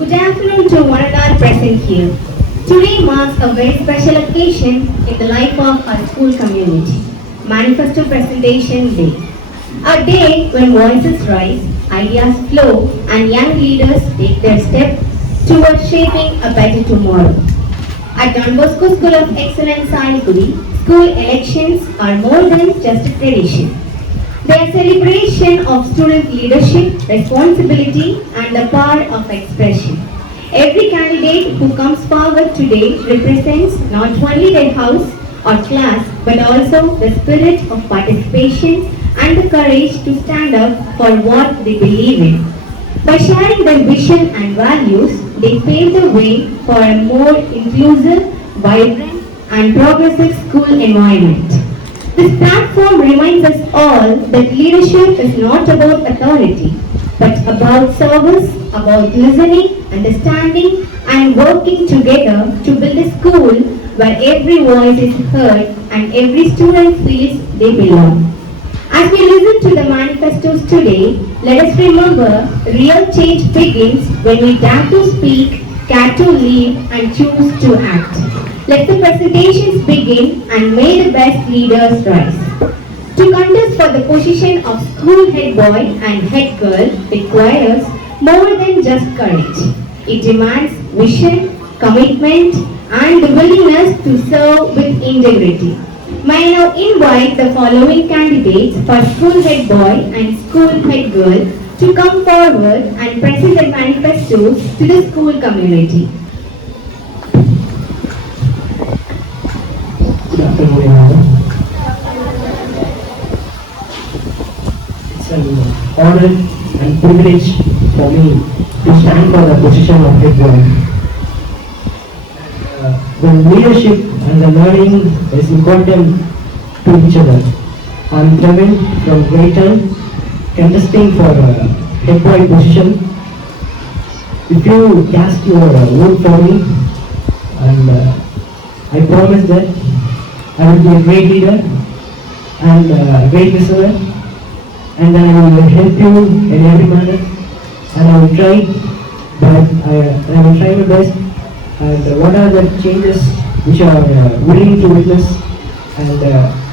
Good afternoon to one and all present here. Today marks a very special occasion in the life of our school community, Manifesto Presentation Day. A day when voices rise, ideas flow, and young leaders take their step towards shaping a better tomorrow. At Don Bosco School of Excellence, Saiguri, school elections are more than just a tradition. They are a celebration of student leadership, responsibility, and the power of expression. Every candidate who comes forward today represents not only their house or class, but also the spirit of participation and the courage to stand up for what they believe in. By sharing their vision and values, they pave the way for a more inclusive, vibrant, and progressive school environment. This platform reminds us all that leadership is not about authority, but about service, about listening, understanding, and working together to build a school where every voice is heard and every student feels they belong. As we listen to the manifestos today, let us remember real change begins when we dare to speak, care to lead, and choose to act. Let the presentations begin and may the best leaders rise. To contest for the position of school head boy and head girl requires more than just courage. It demands vision, commitment, and the willingness to serve with integrity. May I now invite the following candidates for school head boy and school head girl to come forward and present their manifestos to the school community. Good afternoon, everyone. It's an honor and privilege for me to stand for the position of head boy. When leadership and the learning is important to each other, I'm Kevin from Grayton, contesting for head boy position. If you cast your vote for me, and I promise that I will be a great leader and a great listener, and then I will help you in every manner, and I will try, but I will try my best. And what are the changes which are willing to witness, and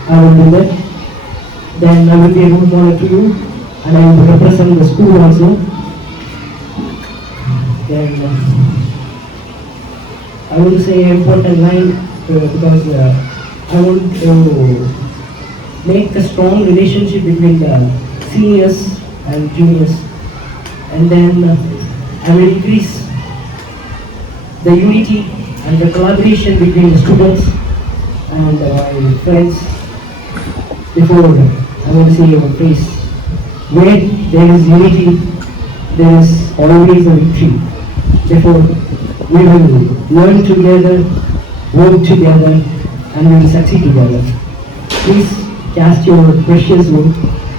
I will do that. Then I will be a good model to you, and I will represent the school also. Then I will say an important line because I want to make a strong relationship between the seniors and juniors, and then I will increase the unity and the collaboration between the students and my friends. Before I want to say your phrase, where there is unity, there is always a victory. Therefore, we will learn together, work together, and we will succeed together. Please cast your precious vote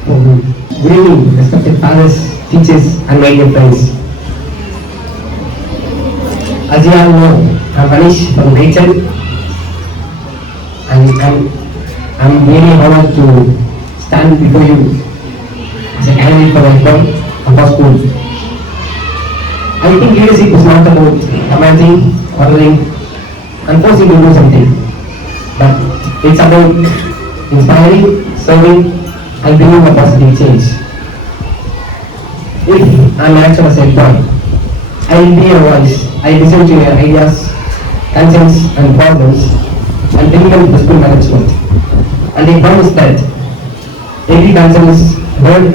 for me. Good evening, respected fathers, teachers, and my dear friends. As you all know, I'm Manish from Rachel, and I'm really honored to stand before you as a candidate for the head of our school. I think leadership is not about commanding, ordering, and forcing to do something, but it's about inspiring, serving, and bringing a positive change. If I'm elected as a head boy, I will be a voice. I listen to your ideas, concerns, and problems, and bring them to the school management. And I promise that every concern is heard,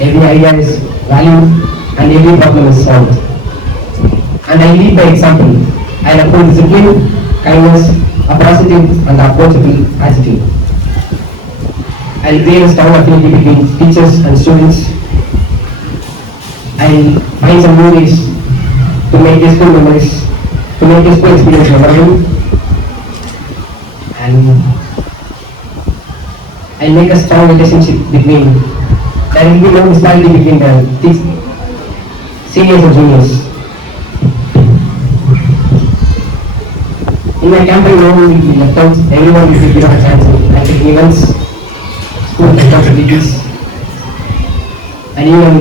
every idea is valued, and every problem is solved. And I lead by example. I uphold discipline, kindness, a positive and approachable attitude. I will create a strong affinity between teachers and students. I will find some new ways to make the school memories, to make the school experience memorable, and I make a strong relationship between, there will be no disparity between the seniors and juniors. In my campaign, no one will be left out, everyone will be given a chance at events, school responsibilities, and even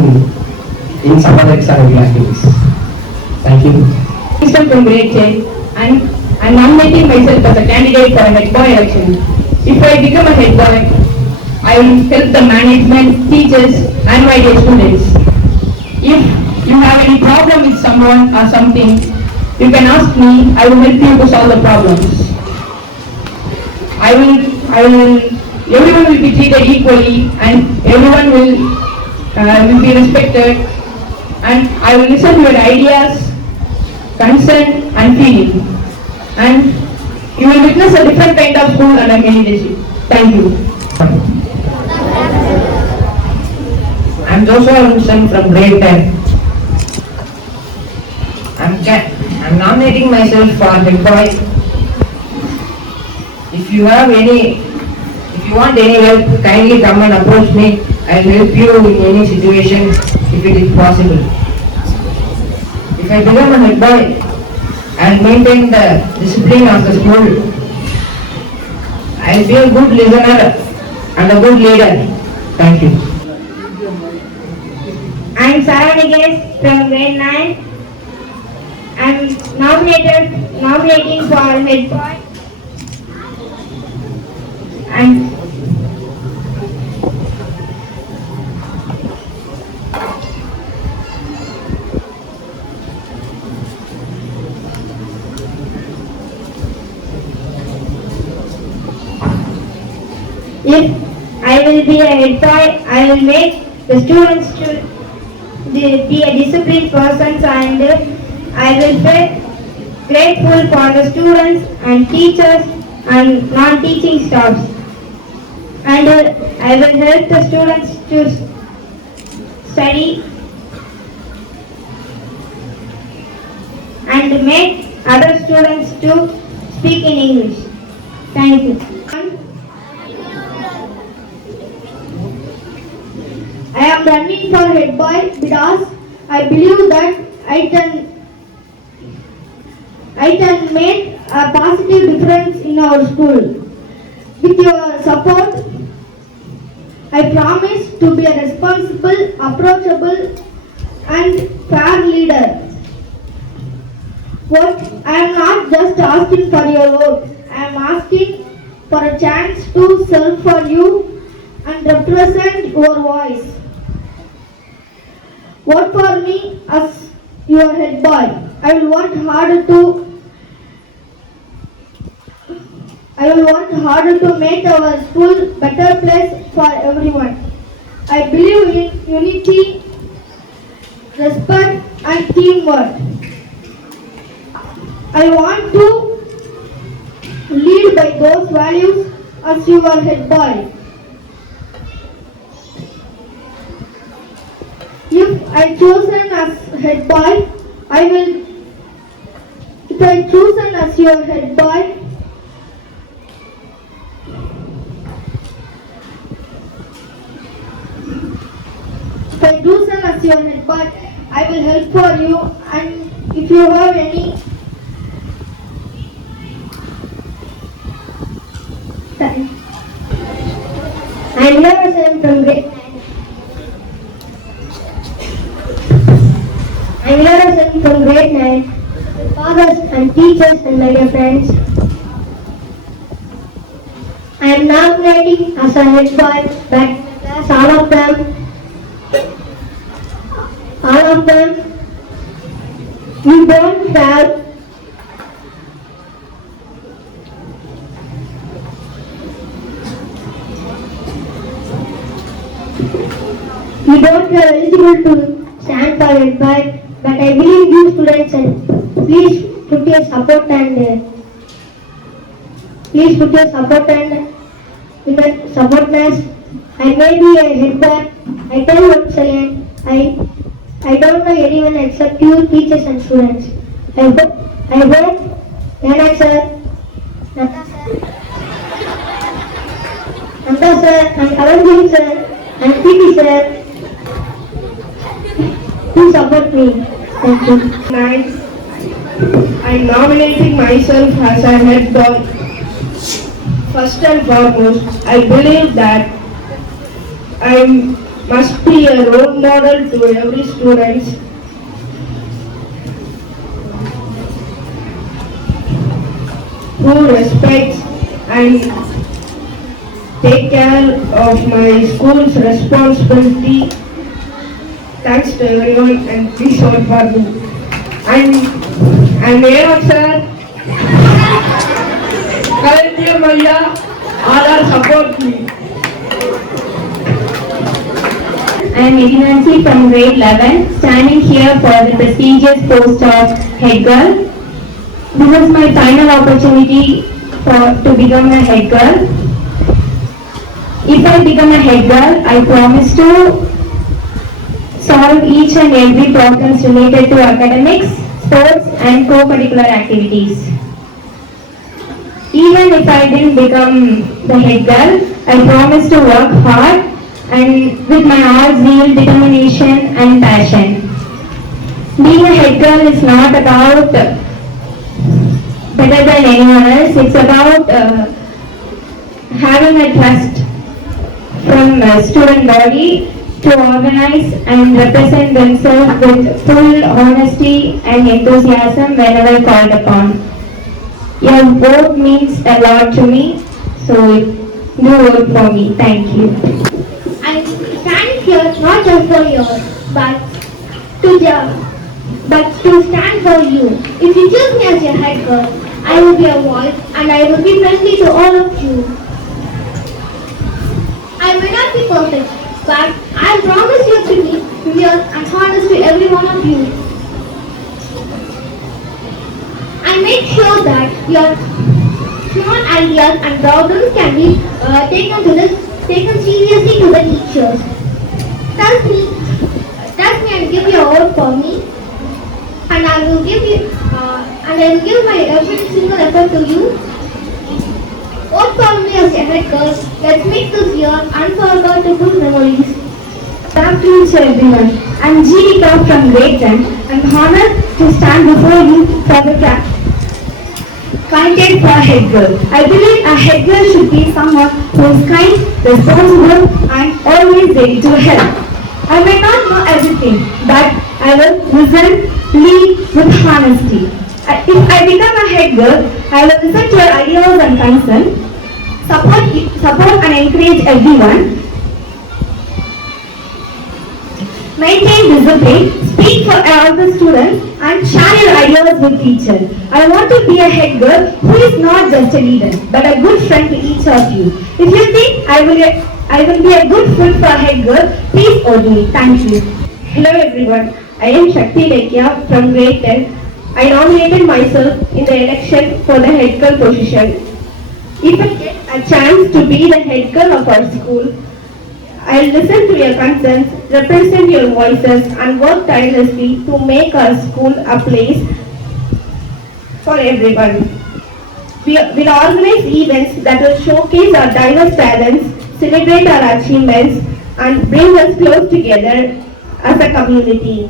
in some other extracurricular activities. Thank you. System from grade 10 and I'm nominating myself as a candidate for a head boy election. If I become a head boy, I will help the management, teachers and my dear students. If you have any problem with someone or something, you can ask me, I will help you to solve the problems. Everyone will be treated equally and everyone will be respected, and I will listen to your ideas, concern and feeling, and you will witness a different kind of school under my leadership. Thank you. I am Joshua Wilson from grade 10. I am nominating myself for head boy. If you want any help, kindly come and approach me. I will help you in any situation if it is possible. If I become a head boy, I will maintain the discipline of the school. I will be a good listener and a good leader. Thank you. I am Sarah Nigesh from grade 9. I am nominating for head boy. And if I will be a head boy, I will make the students to be a disciplined persons, and I will be grateful for the students and teachers and non-teaching staffs. And I will help the students to study and make other students to speak in English. Thank you. I am running for head boy because I believe that I can make a positive difference in our school. With your support, I promise to be a responsible, approachable and fair leader. I am not just asking for your vote. I am asking for a chance to serve for you and represent your voice. Vote for me as your head boy. I will work harder to make our school better place for everyone. I believe in unity, respect and teamwork. I want to lead by those values as your head boy. If I chosen as head boy, if I chosen as your head boy, I will help for you, and if you have any time. I am Leverson from grade 9. I am Leverson from grade 9. My fathers and teachers and my dear friends. I am nominating as a head boy, but all of them, you don't have eligible to stand for head boy, but I believe you students, and please put your support and with the supportness. I may be a head boy. I tell once again, I don't know anyone except you, teachers and students. I hope Yanak sir, Nanda sir, and Kalanjini sir, and PT sir, to support me. Thank you. I'm nominating myself as a head boy. First and foremost, I believe that I must be a role model to every student. who respects and take care of my school's responsibility. Thanks to everyone and please vote for me. And Mayor sir, Kalatia Maya, all are support me. I am Idinansi from grade 11, standing here for the prestigious post of head girl. This is my final opportunity to become a head girl. If I become a head girl, I promise to solve each and every problems related to academics, sports and co-curricular activities. Even if I didn't become the head girl, I promise to work hard and with my all zeal, determination and passion. Being a head girl is not about better than anyone else, it's about having a trust from student body to organize and represent themselves with full honesty and enthusiasm whenever called upon. Your vote means a lot to me, so do vote for me. Thank you. I'm standing here not just for yours, but to stand for you. If you choose me as your head girl, I will be a voice and I will be friendly to all of you. I may not be perfect, but I promise you to be real and honest to every one of you. I make sure that your small ideas and problems can be taken seriously to the teachers. Trust me and give your vote for me, and I will give my every single effort to you. Vote for me as your head girl. Let's make this year unforgettable memories. Good afternoon to everyone. I'm Jeevika from grade 10. I'm honored to stand before you for the candidate for a head girl. I believe a head girl should be someone who is kind, responsible and always ready to help. I may not know everything, but I will listen, lead with honesty. If I become a head girl, I will listen to your ideas and concerns, support and encourage everyone, maintain discipline, speak for all the students and share your ideas with teachers. I want to be a head girl who is not just a leader but a good friend to each of you. If you think I will be a good fit for a head girl, please vote me. Thank you. Hello everyone, I am Shakti Lekya from grade 10. I nominated myself in the election for the head girl position. If I get a chance to be the head girl of our school, I'll listen to your concerns, represent your voices and work tirelessly to make our school a place for everyone. We'll organize events that will showcase our diverse talents, celebrate our achievements and bring us close together as a community.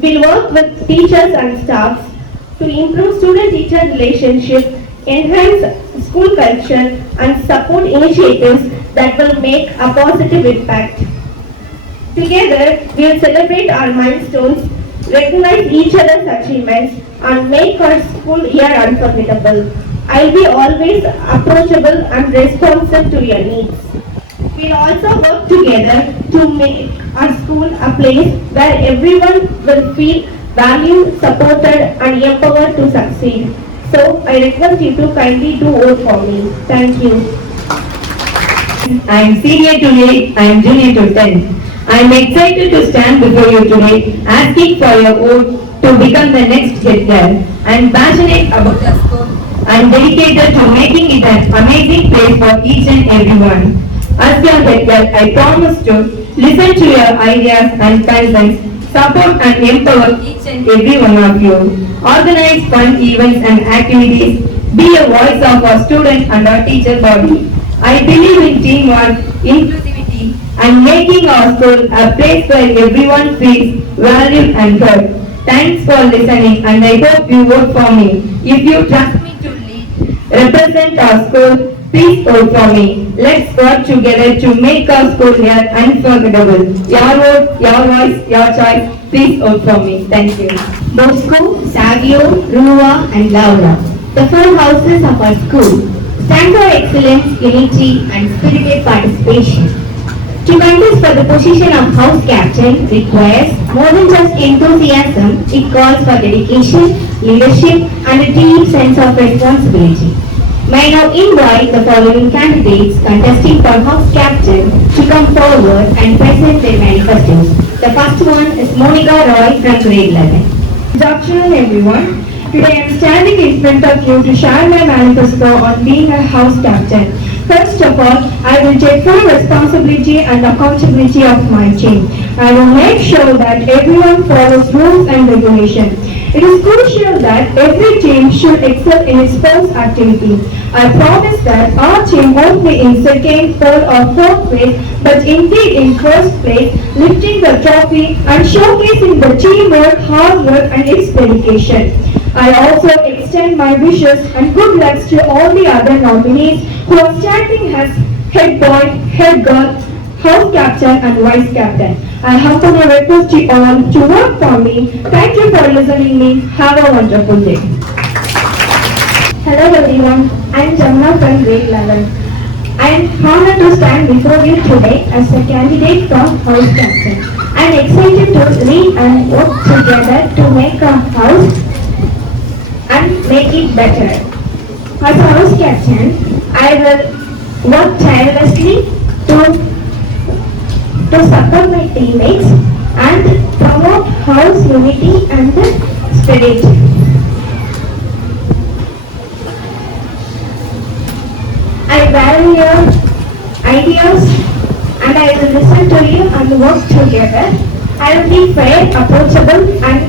We'll work with teachers and staffs to improve student-teacher relationships, enhance school culture and support initiatives that will make a positive impact. Together, we will celebrate our milestones, recognize each other's achievements and make our school year unforgettable. I'll be always approachable and responsive to your needs. We'll also work together to make our school a place where everyone will feel valued, supported and empowered to succeed. So, I request you to kindly do vote for me. Thank you. I am senior today, I am junior to 10th. I am excited to stand before you today asking for your vote to become the next head girl. I am passionate about the school. I am dedicated to making it an amazing place for each and everyone. As your head girl, I promise to listen to your ideas and concerns, support and empower each and every one of you. Organize fun events and activities, be a voice of our student and our teacher body. I believe in teamwork, inclusivity and making our school a place where everyone feels valued and heard. Thanks for listening and I hope you vote for me. If you trust me to lead, represent our school, please vote for me. Let's work together to make our school year unforgettable. Your vote, your voice, your choice. Please vote for me. Thank you. Bosco, Savio, Rua and Laura. The four houses of our school stand for excellence, unity, and spirited participation. To contest for the position of house captain requires more than just enthusiasm, it calls for dedication, leadership, and a deep sense of responsibility. May I now invite the following candidates contesting for house captain to come forward and present their manifestos. The first one is Monica Roy from grade 11. Good afternoon, everyone. Today I am standing in front of you to share my manifesto on being a house captain. First of all, I will take full responsibility and accountability of my team. I will make sure that everyone follows rules and regulations. It is crucial that every team should excel in its sports activity. I promise that our team won't be in second, third or fourth place, but indeed in first place, lifting the trophy and showcasing the teamwork, hard work and its dedication. I also extend my wishes and good lucks to all the other nominees who are standing as head boy, head girl, house captain and vice captain. I humbly request you all to work for me. Thank you for listening me. Have a wonderful day. Hello everyone, I am Jamna from grade 11. I am honored to stand before you today as a candidate for house captain. I am excited to lead and work together to make a house and make it better. As a house captain, I will work tirelessly to support my teammates and promote house unity and spirit. I value your ideas and I will listen to you and work together. I will be fair, approachable and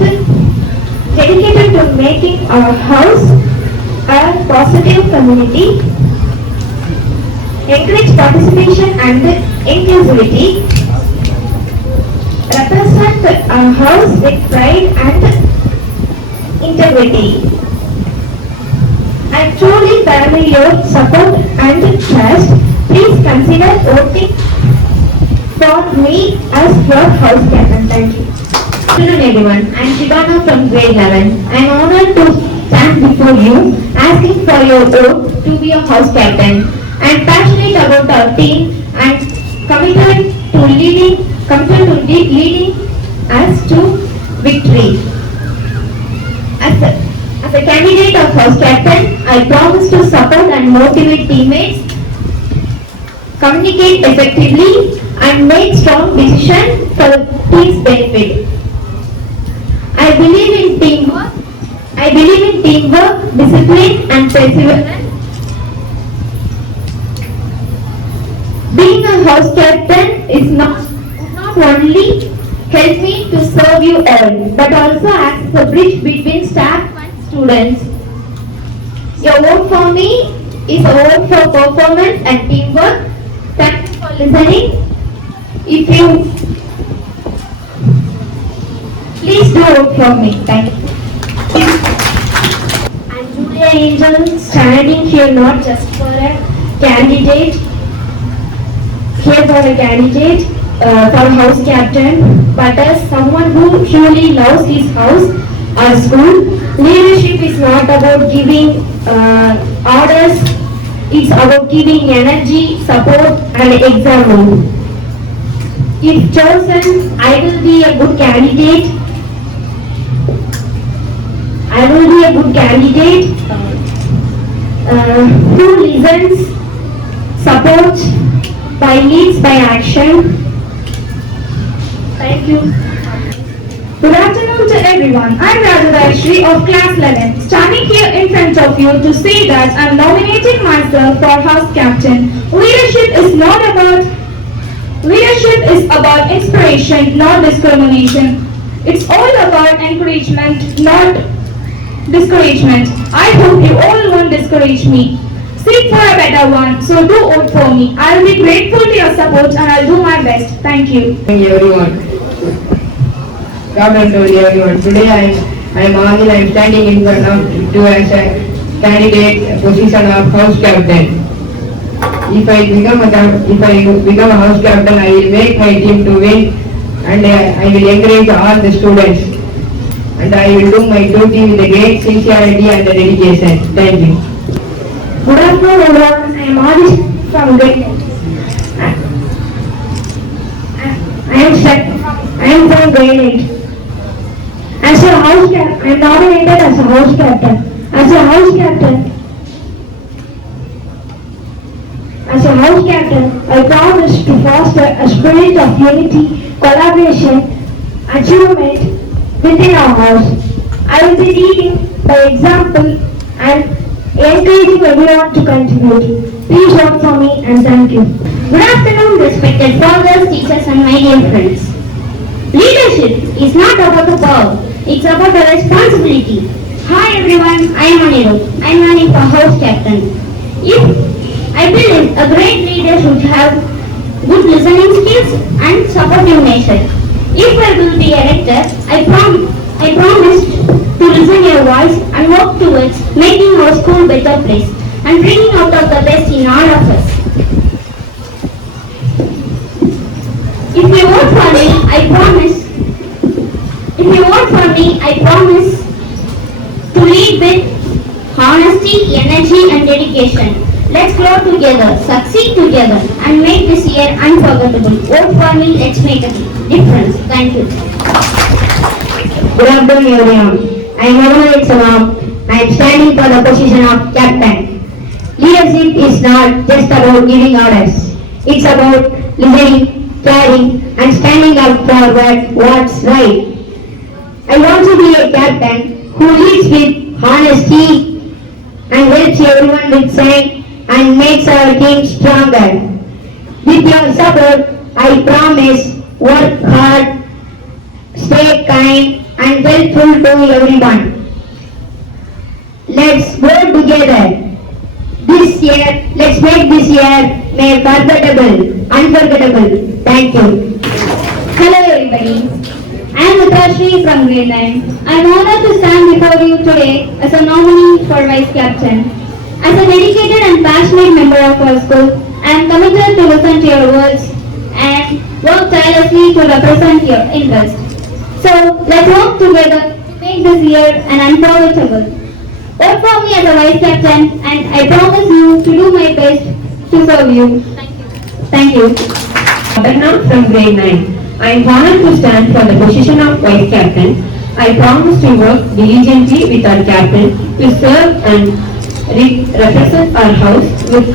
dedicated to making our house a positive community. Encourage participation and inclusivity. Represent our house with pride and integrity. I truly value your support and trust. Please consider voting for me as your house captain. Thank you. Good afternoon everyone, I am Shivana from grade 11. I am honored to stand before you asking for your vote to be a house captain. I am passionate about our team and committed to leading us to victory. As a candidate of house captain, I promise to support and motivate teammates, communicate effectively and make strong decisions for the team's benefit. I believe in teamwork, discipline and perseverance. Being a house captain is not only help me to serve you all, but also acts as a bridge between staff and students. Your vote for me is a vote for performance and teamwork. Thank you for listening. If you please do vote for me. Thank you. I'm Julia Angel, standing here not just for a candidate, for house captain, but as someone who truly loves his house or school. Leadership is not about giving orders, it's about giving energy, support and example. If chosen, I will be a good candidate. Who listens, supports, leads by action. Thank you. Good afternoon to everyone. I am Rajadashri of class 11, standing here in front of you to say that I am nominating myself for house captain. Leadership is about inspiration, not discrimination. It's all about encouragement, not discouragement. I hope you all won't discourage me. Seek for a better one, so do vote for me. I will be grateful to your support and I'll do my best. Thank you. Thank you everyone. Good afternoon everyone. Today I am Ahil. I am standing in front of you as a candidate position of house captain. If I become a house captain, I will make my team to win and I will encourage all the students. and I will do my duty with a great sincerity and dedication. Thank you. Good afternoon, everyone. I am Adish from grade 10. I am from grade 8. As a house captain, I am nominated as a house captain. As a house captain, I promise to foster a spirit of unity, collaboration, achievement within our house. I will be leading by example and encouraging everyone to contribute. Please vote for me and thank you. Good afternoon, respected fathers, teachers, and my dear friends. Leadership is not about the power, it's about the responsibility. Hi everyone, I am Anirudh. I am running for house captain. I believe a great leader should have good listening skills and supportive nature. If I will be elected, I promise to listen your voice and work towards making our school better place and bringing out of the best in all of us. If you vote for me, I promise to lead with honesty, energy and dedication. Let's grow together, succeed together and make this year unforgettable. Vote for me, let's make a difference. Thank you. Good afternoon, everyone. I am Mohammed Salam. I am standing for the position of captain. Leadership is not just about giving orders. It's about listening, caring, and standing up for what's right. I want to be a captain who leads with honesty and helps everyone with sense and makes our team stronger. With your support, I promise work hard, stay kind and helpful to everyone. Let's work together. Let's make this year unforgettable. Thank you. Hello everybody. I am Utashri from grade 9. I am honored to stand before you today as a nominee for vice captain. As a dedicated and passionate member of our school, I am committed to listen to your words and work tirelessly to represent your interests. So let's work together to make this year an unforgettable. Vote for me as a vice captain and I promise you to do my best to serve you. Thank you. Abhinav from grade 9. I am honored to stand for the position of vice captain. I promise to work diligently with our captain to serve and represent our house with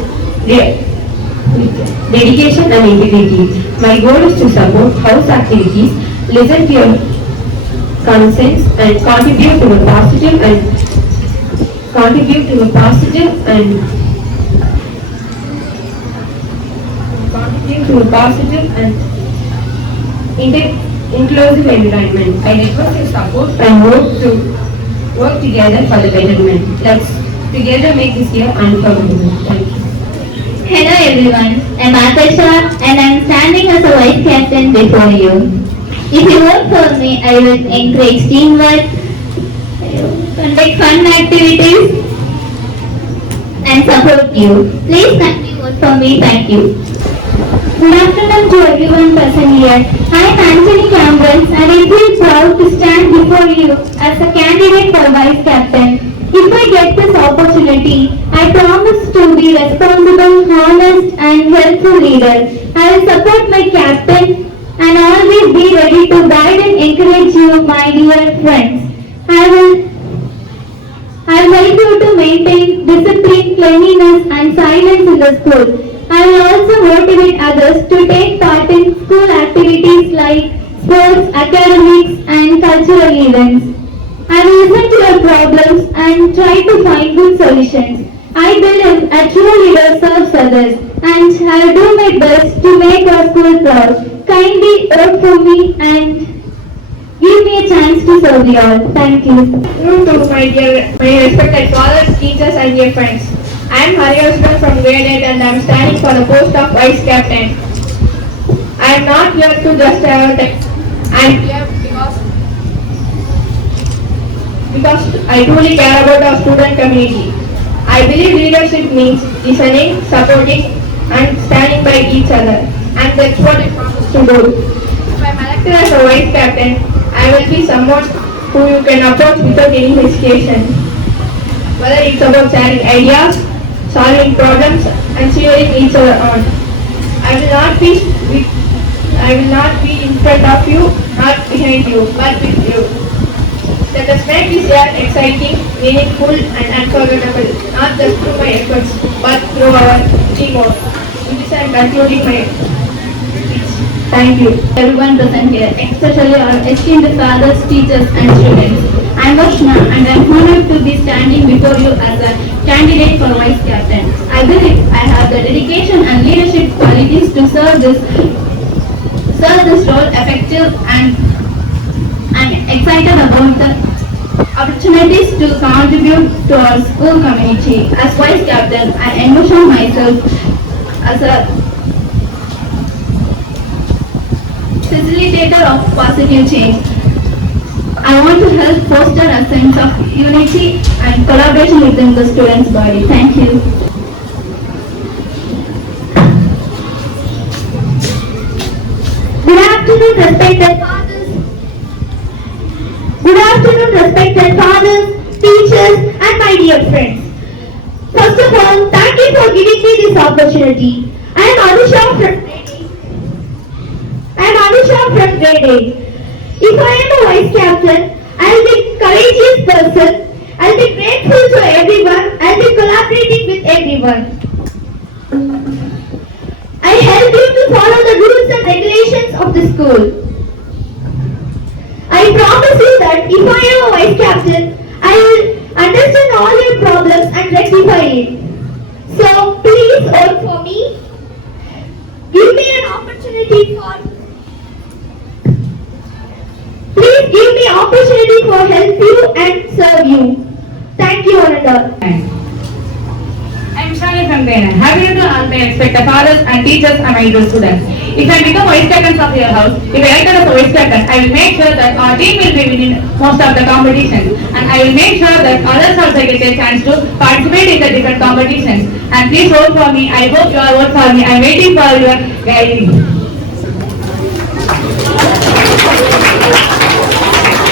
dedication and integrity. My goal is to support house activities, listen to your concerns and contribute to a positive and inclusive environment. I request your support and work together for the betterment. Let's together make this year unforgettable. Thank you. Hello everyone, I am Atasha and I am standing as a vice captain before you. If you vote for me, I will encourage teamwork, conduct fun activities and support you. Please kindly vote for me. Thank you. Good afternoon to everyone present here. I am Anthony Campbell and I feel proud to stand before you as a candidate for vice captain. If I get this opportunity, I promise to be responsible, honest and helpful leader. I will support my captain and always be ready to guide and encourage you, my dear friends. I will help you to maintain discipline, cleanliness and silence in the school. I will also motivate others to take part in school activities like sports, academics and cultural events. I will listen to your problems and try to find good solutions. I believe a true leader serves others and I will do my best to make our school proud. Kindly vote for me and give me a chance to serve you all. Thank you. To my respected fathers, teachers and dear friends. I am Hariyashran from grade 8 and I am standing for the post of vice captain. I am not here to just have a text. I am here because I truly care about our student community. I believe leadership means listening, supporting and standing by each other, and that's what I promise to do. If I am elected as a vice captain, I will be someone who you can approach without any hesitation. Whether it's about sharing ideas, solving problems, and cheering each other on. I will not be in front of you, not behind you, but with you. Let us make this year exciting, meaningful, and unforgettable, not just through my efforts, but through our teamwork. With this, I am concluding my speech. Thank you. Everyone present here, especially our esteemed fathers, teachers and students. I am Varshna and I am honored to be standing before you as a candidate for Vice Captain. I believe I have the dedication and leadership qualities to serve this role effective and excited about the opportunities to contribute to our school community. As Vice Captain, I envision myself as a facilitator of positive change. I want to help foster a sense of unity and collaboration within the students' body. Thank you. Good afternoon, respected fathers. Good afternoon, respected fathers, teachers, and my dear friends. First of all, thank you for giving me this opportunity. I am Anusha from grade 8. If I am a vice captain, I will be a courageous person. I will be grateful to everyone. I will be collaborating with everyone. I help you to follow the rules and regulations of the school. I promise you that if I am a vice captain, I will understand all your problems and rectify it. So please vote for me. Give me an opportunity for help you and serve you. Thank you, Ananda. I am Shani from Dana. Happy to expect the fathers and teachers and my dear students. If I become vice captain of your house, if I enter as a vice captain, I will make sure that our team will be winning most of the competitions, and I will make sure that others also get a chance to participate in the different competitions. And please vote for me. I hope you all vote for me. I am waiting for your guidance.